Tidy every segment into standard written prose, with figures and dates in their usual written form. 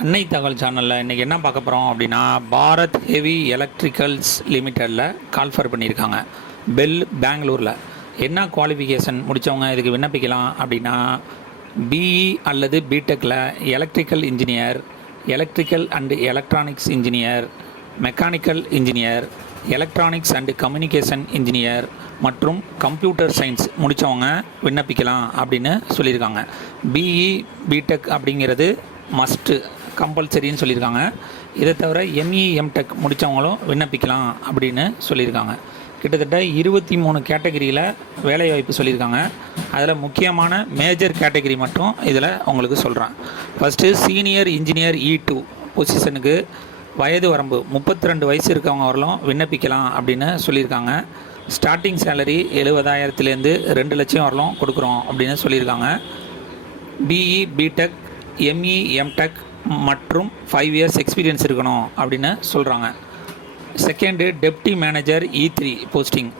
அன்னை தகவல் சேனலில் இன்றைக்கி என்ன பார்க்க போகிறோம் அப்படின்னா, பாரத் ஹெவி எலக்ட்ரிக்கல்ஸ் லிமிட்டடில் கால்ஃபர் பண்ணியிருக்காங்க. பெல் பெங்களூரில் என்ன குவாலிஃபிகேஷன் முடித்தவங்க இதுக்கு விண்ணப்பிக்கலாம் அப்படின்னா, பிஇ அல்லது பிடெக்கில் electrical engineer, electrical and electronics engineer, mechanical engineer, electronics and communication engineer மற்றும் கம்ப்யூட்டர் சயின்ஸ் முடித்தவங்க விண்ணப்பிக்கலாம் அப்படின்னு சொல்லியிருக்காங்க. பிஇ பிடெக் அப்படிங்கிறது மஸ்ட்டு கம்பல்சரின்னு சொல்லியிருக்காங்க. இதை தவிர எம்இ எம்டெக் முடித்தவங்களும் விண்ணப்பிக்கலாம் அப்படின்னு சொல்லியிருக்காங்க. கிட்டத்தட்ட 23 கேட்டகரியில் வேலைவாய்ப்பு சொல்லியிருக்காங்க. அதில் முக்கியமான மேஜர் கேட்டகரி மட்டும் இதில் உங்களுக்கு சொல்கிறேன். ஃபஸ்ட்டு சீனியர் இன்ஜினியர் E2 பொசிஷனுக்கு வயது வரம்பு 32 வயசு இருக்கவங்க வரலும் விண்ணப்பிக்கலாம் அப்படின்னு சொல்லியிருக்காங்க. ஸ்டார்டிங் சேலரி 70,000லேருந்து 2 லட்சம் வரலும் கொடுக்குறோம் அப்படின்னு சொல்லியிருக்காங்க. பிஇ பிடெக் எம்இ எம்டெக் மற்றும் 5 இயர்ஸ் எக்ஸ்பீரியன்ஸ் இருக்கணும் அப்படின்னு சொல்கிறாங்க. Second deputy manager E3 posting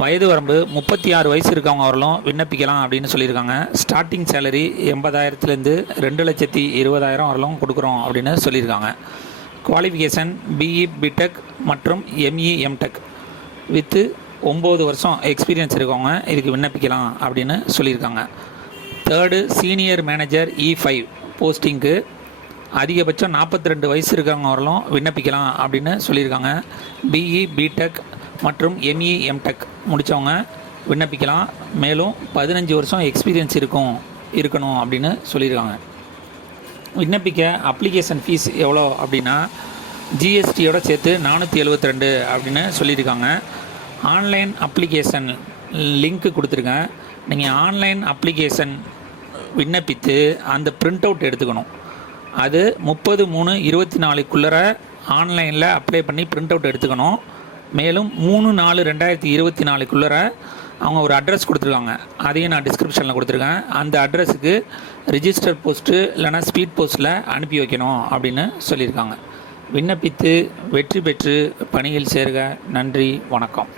வயது வரம்பு 36 வயசு இருக்கவங்க வரலும் விண்ணப்பிக்கலாம் அப்படின்னு சொல்லியிருக்காங்க. ஸ்டார்டிங் சேலரி 80,000லேருந்து 2,20,000 வரலும் கொடுக்குறோம் அப்படின்னு சொல்லியிருக்காங்க. குவாலிஃபிகேஷன் பிஇ பிடெக் மற்றும் எம்இ எம்டெக் வித்து 9 வருஷம் எக்ஸ்பீரியன்ஸ் இருக்கவங்க இதுக்கு விண்ணப்பிக்கலாம் அப்படின்னு சொல்லியிருக்காங்க. தேர்டு சீனியர் மேனேஜர் E5 போஸ்டிங்க்கு அதிகபட்சம் 42 வயசு இருக்கவங்க வரலும் விண்ணப்பிக்கலாம் அப்படின்னு சொல்லியிருக்காங்க. பிஇ பிடெக் மற்றும் எம்இ எம்டெக் முடித்தவங்க விண்ணப்பிக்கலாம். மேலும் 15 வருஷம் எக்ஸ்பீரியன்ஸ் இருக்கணும் அப்படின்னு சொல்லியிருக்காங்க. விண்ணப்பிக்க அப்ளிகேஷன் ஃபீஸ் எவ்வளோ அப்படின்னா, ஜிஎஸ்டியோட சேர்த்து 472 அப்படின்னு சொல்லியிருக்காங்க. ஆன்லைன் அப்ளிகேஷன் லிங்க்கு கொடுத்துருக்கேன். நீங்கள் ஆன்லைன் அப்ளிகேஷன் விண்ணப்பித்து அந்த பிரிண்ட் அவுட் எடுத்துக்கணும். அது 30/3/24க்குள்ளே ஆன்லைனில் அப்ளை பண்ணி பிரிண்ட் அவுட் எடுத்துக்கணும். மேலும் 3/4/2024க்குள்ளே அவங்க ஒரு அட்ரஸ் கொடுத்துருக்காங்க. அதையும் நான் டிஸ்கிரிப்ஷனில் கொடுத்துருக்கேன். அந்த அட்ரஸுக்கு ரிஜிஸ்டர் போஸ்ட்டு இல்லைனா ஸ்பீட் போஸ்ட்டில் அனுப்பி வைக்கணும் அப்படின்னு சொல்லியிருக்காங்க. விண்ணப்பித்து வெற்றி பெற்று பணியில் சேர்க. நன்றி, வணக்கம்.